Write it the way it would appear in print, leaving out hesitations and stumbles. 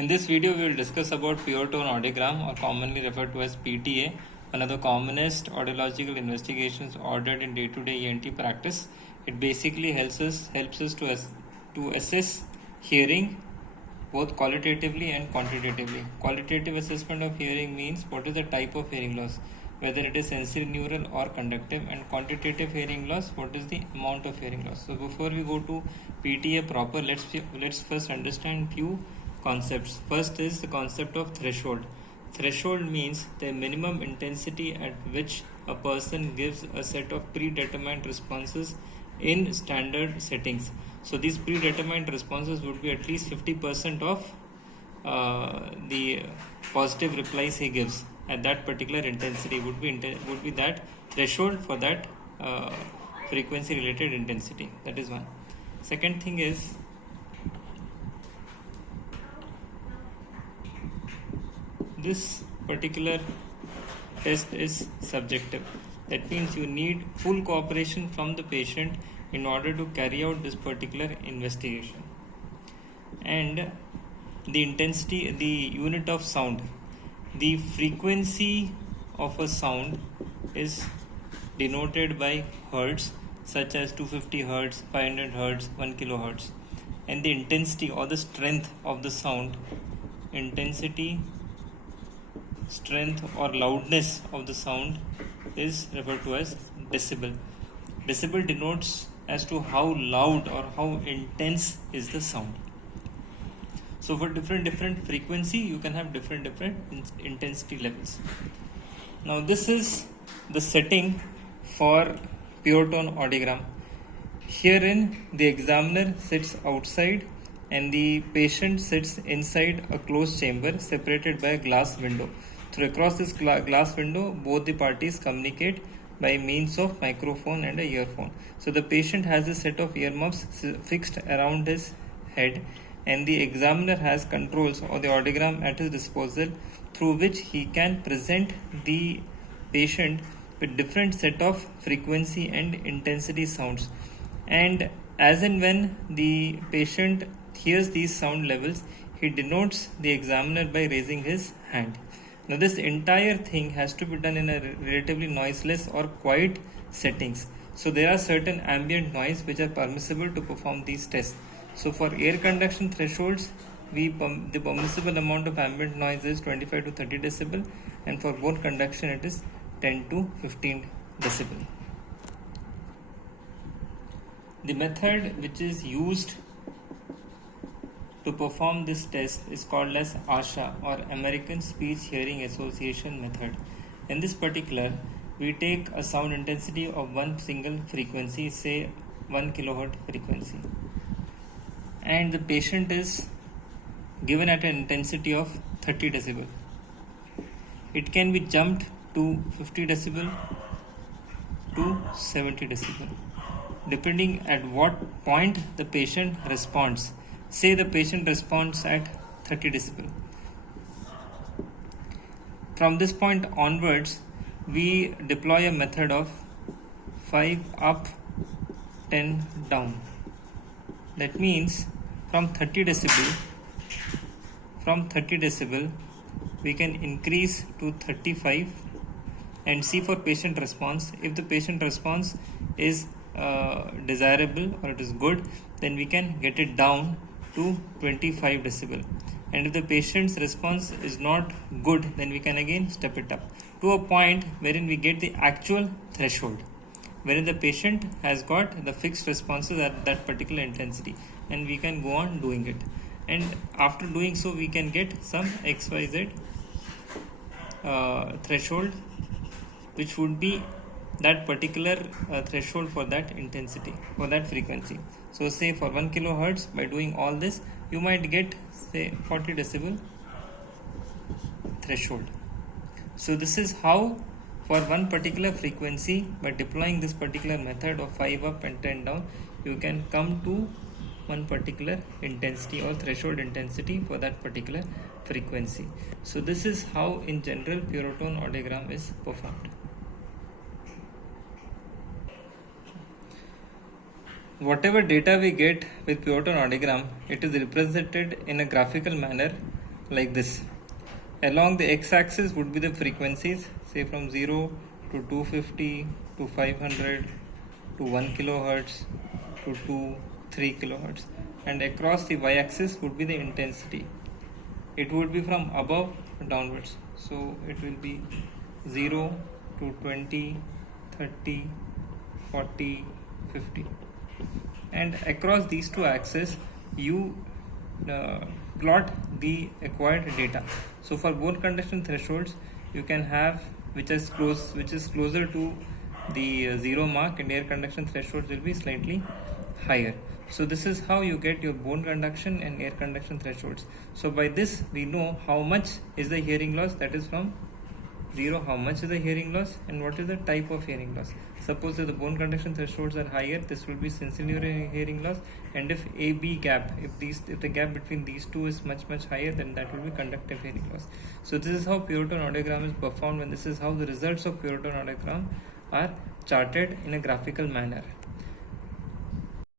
In this video, we will discuss about pure tone audiogram, or commonly referred to as PTA, one of the commonest audiological investigations ordered in day-to-day ENT practice. It basically helps us to assess hearing both qualitatively and quantitatively. Qualitative assessment of hearing means what is the type of hearing loss, whether it is sensorineural or conductive, and quantitative hearing loss, what is the amount of hearing loss. So before we go to PTA proper, let's first understand few concepts. First is the concept of threshold. Threshold means the minimum intensity at which a person gives a set of predetermined responses in standard settings. So these predetermined responses would be at least 50% of the positive replies he gives at that particular intensity would be that threshold for that frequency related intensity. That is one. Second thing is this particular test is subjective. That means you need full cooperation from the patient in order to carry out this particular investigation. And the intensity, the unit of sound, the frequency of a sound is denoted by hertz, such as 250 hertz, 500 hertz, 1 kilohertz. And the intensity or the strength of the sound, intensity, strength or loudness of the sound is referred to as decibel. Decibel denotes as to how loud or how intense is the sound. So for different frequency, you can have different intensity levels. Now this is the setting for pure tone audiogram. Herein the examiner sits outside and the patient sits inside a closed chamber separated by a glass window. Through across this glass window, both the parties communicate by means of microphone and a earphone. So the patient has a set of earmuffs fixed around his head, and the examiner has controls or the audiogram at his disposal through which he can present the patient with different set of frequency and intensity sounds. And as and when the patient hears these sound levels, he denotes the examiner by raising his hand. Now this entire thing has to be done in a relatively noiseless or quiet settings. So there are certain ambient noise which are permissible to perform these tests. So for air conduction thresholds, the permissible amount of ambient noise is 25 to 30 decibel, and for bone conduction it is 10 to 15 decibel. The method which is used to perform this test is called as ASHA, or American Speech Hearing Association method. In this particular, we take a sound intensity of one single frequency, say 1 kilohertz frequency, and the patient is given at an intensity of 30 decibel. It can be jumped to 50 decibel to 70 decibel depending at what point the patient responds. Say the patient responds at 30 decibel. From this point onwards, we deploy a method of 5 up, 10 down. That means from 30 decibel, we can increase to 35 and see for patient response. If the patient response is desirable or it is good, then we can get it down to 25 decibel. And if the patient's response is not good, then we can again step it up to a point wherein we get the actual threshold, wherein the patient has got the fixed responses at that particular intensity, and we can go on doing it. And after doing so, we can get some XYZ threshold, which would be that particular threshold for that intensity, for that frequency. So say for 1 kilohertz, by doing all this, you might get say 40 decibel threshold. So this is how for one particular frequency, by deploying this particular method of 5 up and 10 down, you can come to one particular intensity or threshold intensity for that particular frequency. So this is how in general pure tone audiogram is performed. Whatever data we get with pure tone audiogram, it is represented in a graphical manner like this. Along the x-axis would be the frequencies, say from 0 to 250 to 500 to 1 kilohertz to 3 kilohertz, and across the y-axis would be the intensity. It would be from above downwards, so it will be 0 to 20, 30, 40, 50, and across these two axes you plot the acquired data. So for bone conduction thresholds you can have which is closer to the zero mark, and air conduction thresholds will be slightly higher. So this is how you get your bone conduction and air conduction thresholds. So by this we know how much is the hearing loss, that is from 0 how much is the hearing loss and what is the type of hearing loss. Suppose if the bone conduction thresholds are higher, this will be sensorineural hearing loss, and if AB gap, if the gap between these two is much higher, then that will be conductive hearing loss. So this is how pure tone audiogram is performed, and this is how the results of pure tone audiogram are charted in a graphical manner.